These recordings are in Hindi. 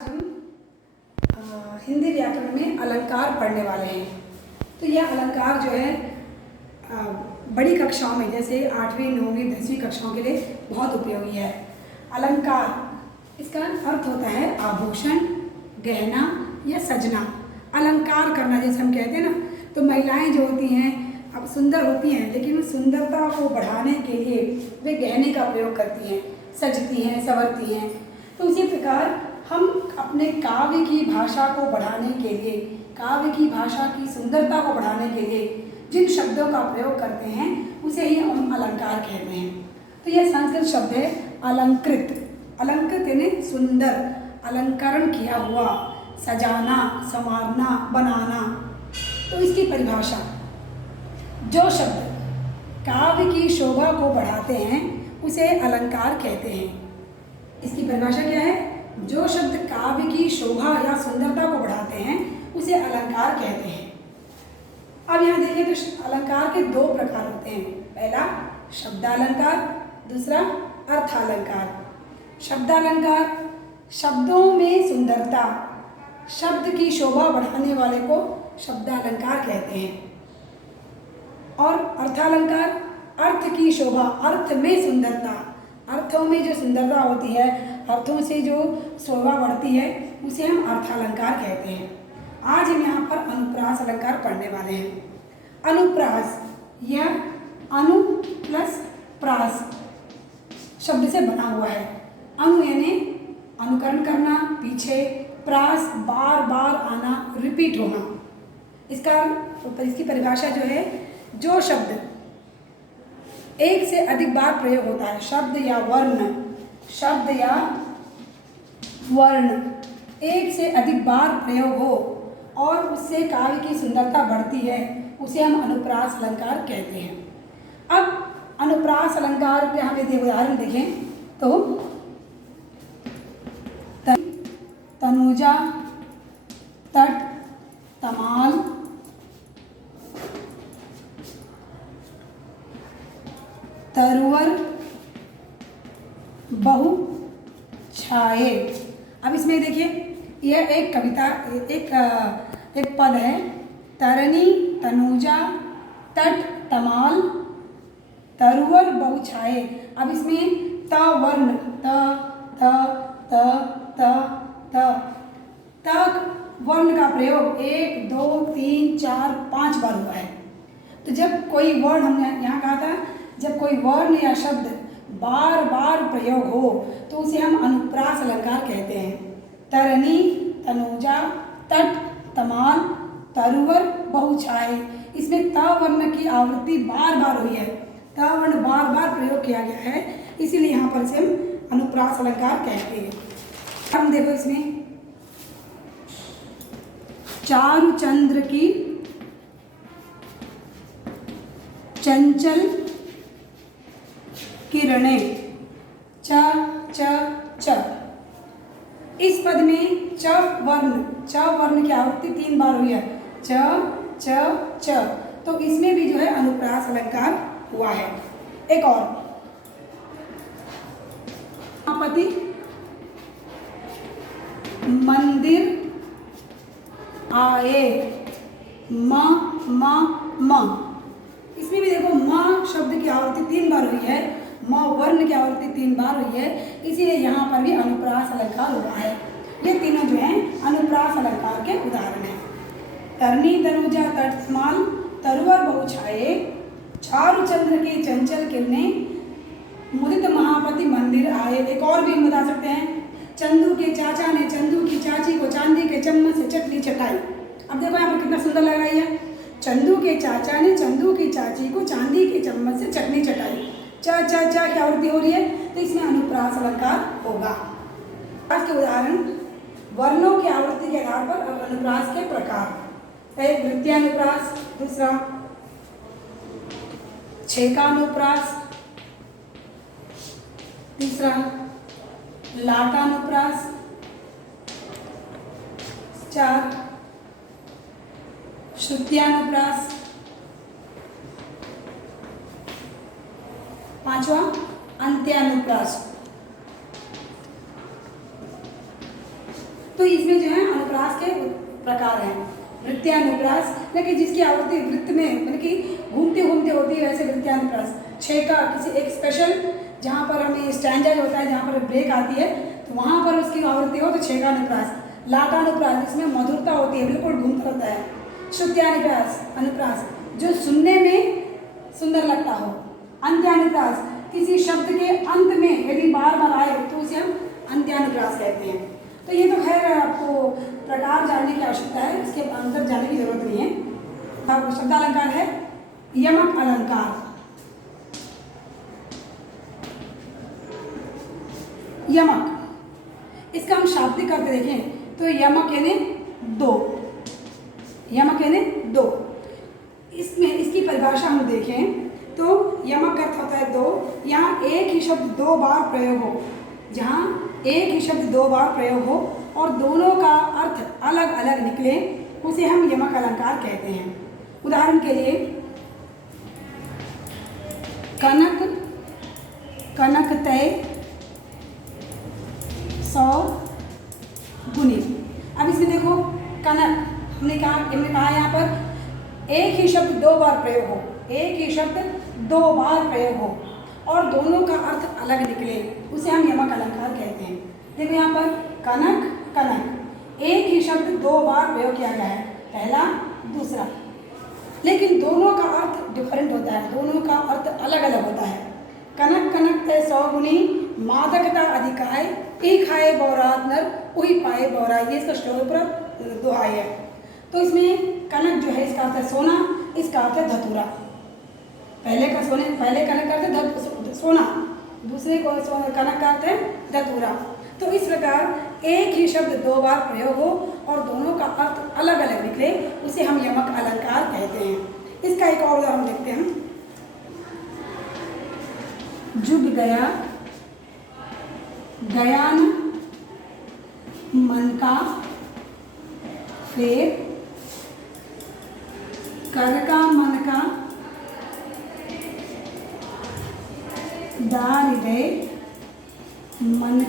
हम हिंदी व्याकरण में अलंकार पढ़ने वाले हैं। तो यह अलंकार जो है बड़ी कक्षाओं में जैसे 8वीं 9वीं 10वीं कक्षाओं के लिए बहुत उपयोगी है। अलंकार इसका अर्थ होता है आभूषण, गहना या सजना। अलंकार करना जैसे हम कहते हैं ना, तो महिलाएं जो होती हैं अब सुंदर होती हैं, लेकिन सुंदरता को बढ़ाने के लिए वे गहने का प्रयोग करती हैं, सजती हैं, संवरती हैं। तो उसी प्रकार हम अपने काव्य की भाषा को बढ़ाने के लिए, काव्य की भाषा की सुंदरता को बढ़ाने के लिए जिन शब्दों का प्रयोग करते हैं उसे ही हम अलंकार कहते हैं। तो यह संस्कृत शब्द है अलंकृत। अलंकृत यानी सुंदर, अलंकरण किया हुआ, सजाना, संवारना, बनाना। तो इसकी परिभाषा, जो शब्द काव्य की शोभा को बढ़ाते हैं उसे अलंकार कहते हैं। इसकी परिभाषा क्या है? जो शब्द काव्य की शोभा या सुंदरता को बढ़ाते हैं उसे अलंकार कहते हैं। अब यहाँ देखिए तो अलंकार के दो प्रकार होते हैं। पहला शब्दालंकार, दूसरा अर्थालंकार। शब्दालंकार शब्दों में सुंदरता, शब्द की शोभा बढ़ाने वाले को शब्दालंकार कहते हैं। और अर्थालंकार अर्थ की शोभा, अर्थ में सुंदरता, अर्थों में जो सुंदरता होती है, अर्थों से जो शोभा बढ़ती है उसे हम अर्थालंकार कहते हैं। आज हम यहाँ पर अनुप्रास अलंकार पढ़ने वाले हैं। अनुप्रास यह अनु प्लस प्रास शब्द से बना हुआ है। अनु यानी अनुकरण करना, पीछे, प्रास बार बार आना, रिपीट होना। इसकी परिभाषा जो है, जो शब्द एक से अधिक बार प्रयोग होता है, शब्द या वर्ण एक से अधिक बार प्रयोग हो और उससे काव्य की सुंदरता बढ़ती है, उसे हम अनुप्रास अलंकार कहते हैं। अब अनुप्रास अलंकार के हम यदि उदाहरण देखें तो तनुजा, तट, तमाल, तरुवर, बहु, छाये। अब इसमें देखिए, यह एक कविता, एक पद है। तरनी, तनुजा, तट, तमाल, तरुवर, बहु, छाये। अब इसमें त वर्ण, त वर्ण का प्रयोग 1 2 3 4 5 बार हुआ है। तो जब कोई वर्ण, हमने यहाँ कहा था, जब कोई वर्ण या शब्द बार बार प्रयोग हो तो उसे हम अनुप्रास अलंकार कहते हैं। तरनी, तनुजा, तट, तमाल, तरुवर, बहु, छाये। इसमें त वर्ण की आवृत्ति बार बार हुई है, त वर्ण बार बार प्रयोग किया गया है, इसीलिए यहाँ पर इसे हम अनुप्रास अलंकार कहते हैं। हम देखो इसमें चारु चंद्र की चंचल किरणें, च च च। इस पद में च वर्ण की आवृत्ति 3 बार हुई है, च च च। तो इसमें भी जो है अनुप्रास अलंकार हुआ है। एक और, महापति मंदिर आए, म। इसमें भी देखो म शब्द की आवृत्ति 3 बार हुई है, म वर्ण की आवृत्ति 3 बार हुई है, इसीलिए यहाँ पर भी अनुप्रास अलंकार हुआ है। ये तीनों जो हैं अनुप्रास अलंकार के उदाहरण हैं। तरनी, तनुजा, तट, तमाल, तरुवर, बहु, छाये, चारु चंद्र की चंचल किरणें, मुदित महापति मंदिर आए। एक और भी हम बता सकते हैं, चंदू के चाचा ने चंदू की चाची को चांदी के चम्मच से चटनी चटाई। अब देखो यहाँ पर कितना सुंदर लग रही है। चंदू के चाचा ने चंदू की चाची को चांदी के चम्मच से चटनी चटाई। चा चा चा की आवृत्ति हो रही है, तो इसमें अनुप्रास अलंकार होगा। आज के उदाहरण, वर्णों की आवृत्ति के आधार पर अनुप्रास के प्रकार। पहले वृत्त्यानुप्रास, दूसरा छेकानुप्रास, तीसरा लाटानुप्रास, 4 श्रुत्यानुप्रास, 5वां अंत्यानुप्रास। तो इसमें जो है अनुप्रास के प्रकार हैं, वृत्त्यानुप्रास, लेकिन जिसकी आवृत्ति वृत्त में मतलब कि घूमते घूमते होती है, वैसे वृत्त्यानुप्रास। छः का किसी एक स्पेशल जहाँ पर हमें स्टैंजा जो होता है, जहाँ पर ब्रेक आती है, तो वहाँ पर उसकी आवृत्ति हो तो छः का अनुप्रास। लाटानुप्रास, जिसमें मधुरता होती है, बिल्कुल घूमता होता है। श्रुत्यानुप्रास, अनुप्रास जो सुनने में सुंदर लगता हो। अंत्यानुप्रास, किसी शब्द के अंत में यदि बार बार आए तो उसे हम अंत्यानुप्रास कहते हैं। तो ये तो खैर आपको प्रकार जानने की आवश्यकता है, इसके अंदर जाने की जरूरत नहीं है। अब शब्दालंकार है यमक अलंकार। यमक, इसका हम शाब्दिक अर्थ देखें तो यमक यानी दो, यमक यानी दो। इसमें इसकी परिभाषा हम देखें तो यमक का अर्थ होता है दो। यहाँ एक ही शब्द दो बार प्रयोग हो, जहाँ एक ही शब्द दो बार प्रयोग हो और दोनों का अर्थ अलग अलग निकले, उसे हम यमक अलंकार कहते हैं। उदाहरण के लिए कनक, कनक तय, सौ गुनी। अब इसमें देखो कनक, हमने कहा यहाँ पर एक ही शब्द दो बार प्रयोग हो, एक ही शब्द दो बार प्रयोग हो और दोनों का अर्थ अलग निकले, उसे हम यमक अलंकार कहते हैं। देखो यहाँ पर कनक, कनक, एक ही शब्द दो बार प्रयोग किया गया है, पहला दूसरा, लेकिन दोनों का अर्थ डिफरेंट होता है, दोनों का अर्थ अलग अलग होता है। कनक कनक तय सौ गुनी, मादकता अधिकाय, एक खाए बौरात नर वही पाए बौरा, ये इसका श्लोक पर दुहाई है। तो इसमें कनक जो है इसका अर्थ है सोना, इसका अर्थ है धतूरा। पहले कनक का अर्थ है सोना, दूसरे को कनक का अर्थ है धतूरा। तो इस प्रकार एक ही शब्द दो बार प्रयोग हो और दोनों का अर्थ अलग अलग निकले, उसे हम यमक अलंकार कहते हैं। इसका एक और उदाहरण देखते हैं। जुग गया, गया न मन का फेर, कर का मन का दार दे, मन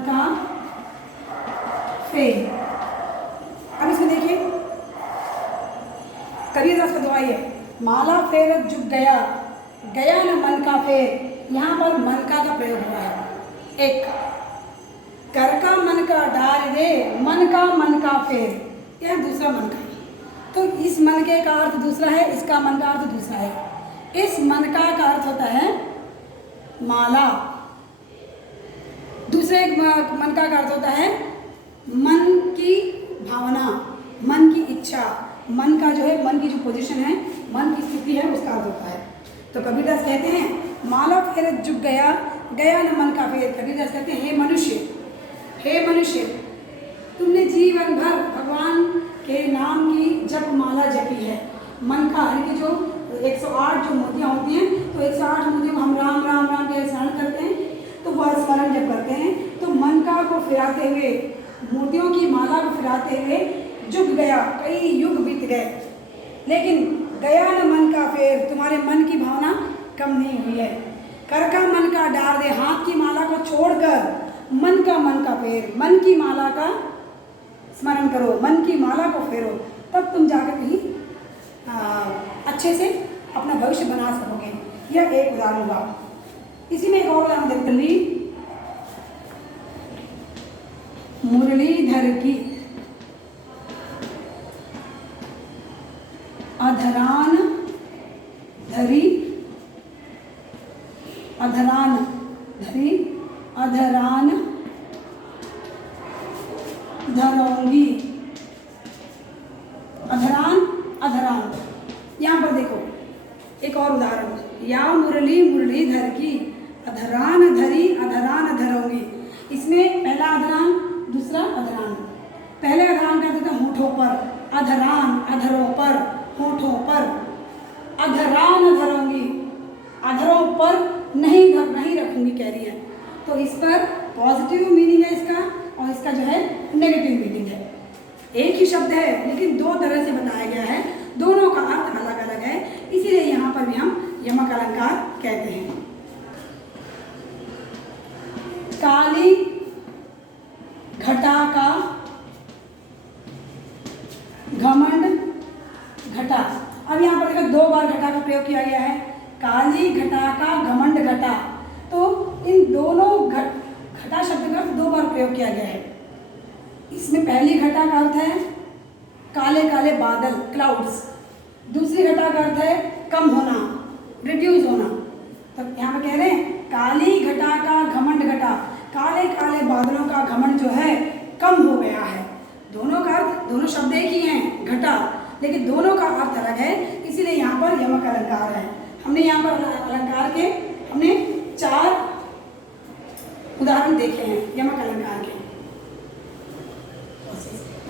का फेर। अब इसमें देखिए कबीरदास का दुआई है, माला फेरत जुग गया, गया न मन का फेर। यहाँ पर मन का प्रयोग हुआ है। एक कर का मन का डार दे, मन का फेर, यह दूसरा मन का। तो इस मन के का अर्थ दूसरा है, इसका मन का अर्थ दूसरा है। इस मन का अर्थ होता है माला, दूसरे मन का अर्थ होता है मन की भावना, मन की इच्छा, मन का जो है, मन की जो पोजीशन है, मन की स्थिति है, उसका अर्थ होता है। तो कबीरदास कहते हैं माला फेरत जुग गया, गया न मन का फेर। कबीरदास कहते हैं हे मनुष्य, तुमने जीवन भर भगवान के नाम की जप माला जपी है। मन का यानी कि जो 108 जो मोतियाँ होती हैं, तो 108 मोतियों को हम राम राम राम के स्मरण करते हैं, तो वह स्मरण जब करते हैं तो मन का को फिराते हुए, मोतियों की माला को फिराते हुए जुग गया, कई युग बीत गए, लेकिन गया न मन का फेर, तुम्हारे मन की भावना कम नहीं हुई है। कर का मन का डार दे, हाथ की माला को छोड़कर मन का फेर, मन की माला का स्मरण करो, मन की माला को फेरो, तब तुम जाकर कहीं अच्छे से अपना भविष्य बना सकोगे। यह एक उदाहरण हुआ। इसी में एक और उदाहरण देखते हैं, मुरलीधर की अधरान धरी, अधरान धरी, अधरान धरोंगी, अधरान अधरान। यहाँ पर देखो एक और उदाहरण, या मुरलीधर की अधरान धरी, अधरान धरोंगी। इसमें पहला अधरान, दूसरा अधरान। पहले अधरान कर देते हैं होठों पर, अधरान अधरों पर, होठों पर, अधरान धरोंगी, अधरों पर नहीं रखूंगी कह रही है। तो इस पर पॉजिटिव मीनिंग है इसका, और इसका जो है नेगेटिव मीनिंग है। एक ही शब्द है लेकिन दो तरह से बताया गया है, दोनों का अर्थ अलग अलग है, इसीलिए यहाँ पर भी हम यमक अलंकार कहते हैं। काली घटा का घमंड घटा। अब यहाँ पर देखो 2 बार घटा का प्रयोग किया गया है, काली घटा का घमंड घटा। तो इन दोनों घटा शब्द का 2 बार प्रयोग किया गया है। इसमें पहली घटा का अर्थ है काले काले बादल, क्लाउड्स। दूसरी घटा का अर्थ है कम होना, रिड्यूस होना। तो यहाँ पर कह रहे हैं काली घटा का घमंड घटा, काले काले बादलों का घमंड जो है कम हो गया है। दोनों का अर्थ, दोनों शब्द एक ही हैं, घटा, लेकिन दोनों का अर्थ अलग है, इसीलिए यहाँ पर यमक अलंकार है। हमने यहाँ पर अलंकार के 4 उदाहरण देखे हैं यमक अलंकार के।